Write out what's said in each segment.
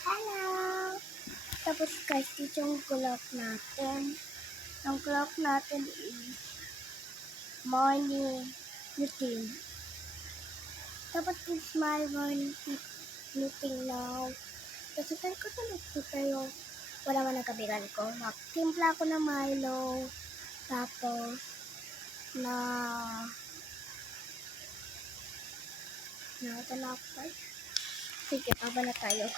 Hello! Tapos guys, ito yung clock natin. Ang clock natin is morning routine. Tapos is my morning meeting now. Kasi saan ko ito nag-prepare yung wala man nagkabigan ko. Timpla ko ng Milo. Tapos ito na ako. Sige, paba na tayo.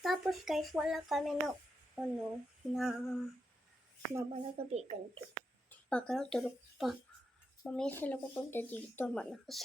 Tapos guys, wala kami na malagabigan to. Pagkano tulog pa. Mamaya sila pupunta dito. Malakas.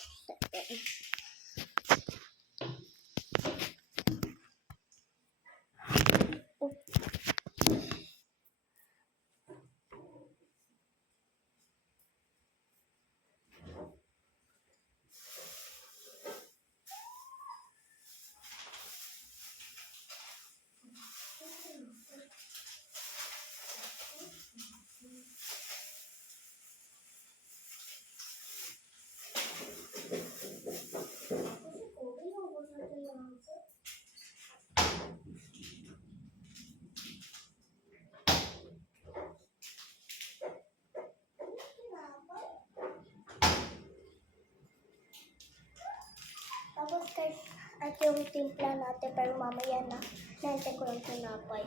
Tapos guys, at yung timpla natin, pero mamaya na, nantay ko lang tinapay.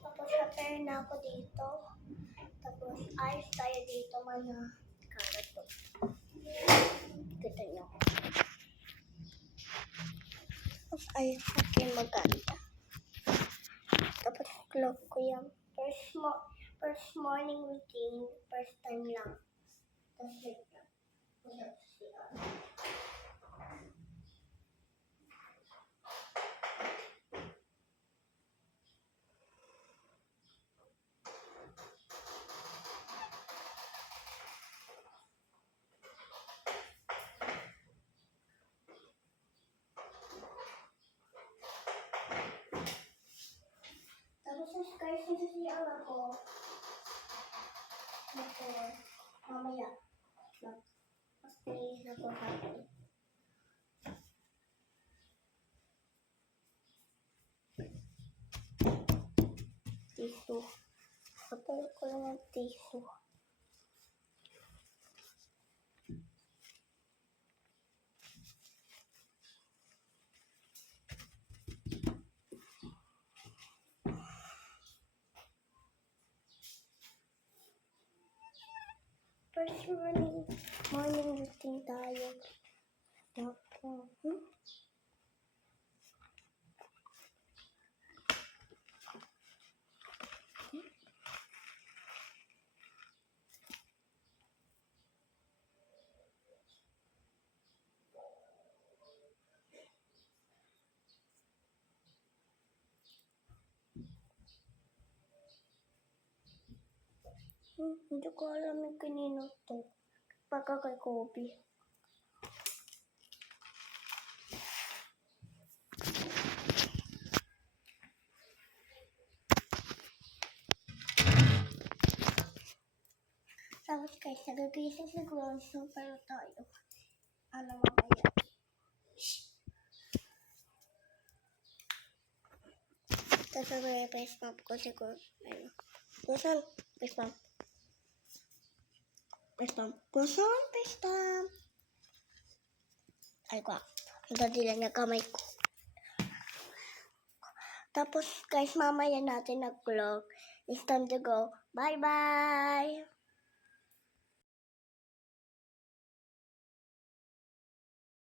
Tapos prepare na ako dito. Tapos ayos tayo dito, mga karat to. Kita nyo. Tapos ayos natin maganda. Tapos clock ko yan. First morning routine, first time lang. Tapos wait lang. Tapos guys, nasasiyang ako. Mamaya. Mas nais ako hapon. Tissue. Patay ko lang ang tissue. First morning routine tayo. Tapos, hindi ko alam yung kanino to. Pagka kay Kobe. Tapos guys, nagagising siguro. So, pero tayo. Ano mamaya? Tapos may face pump ko siguro. Ayun. Kusan? Face pump. Face pump. Kusan? Face pump. Ay ko. Hindi lang yung kamay ko. Tapos guys, mamaya natin nag-vlog. It's time to go. Bye-bye!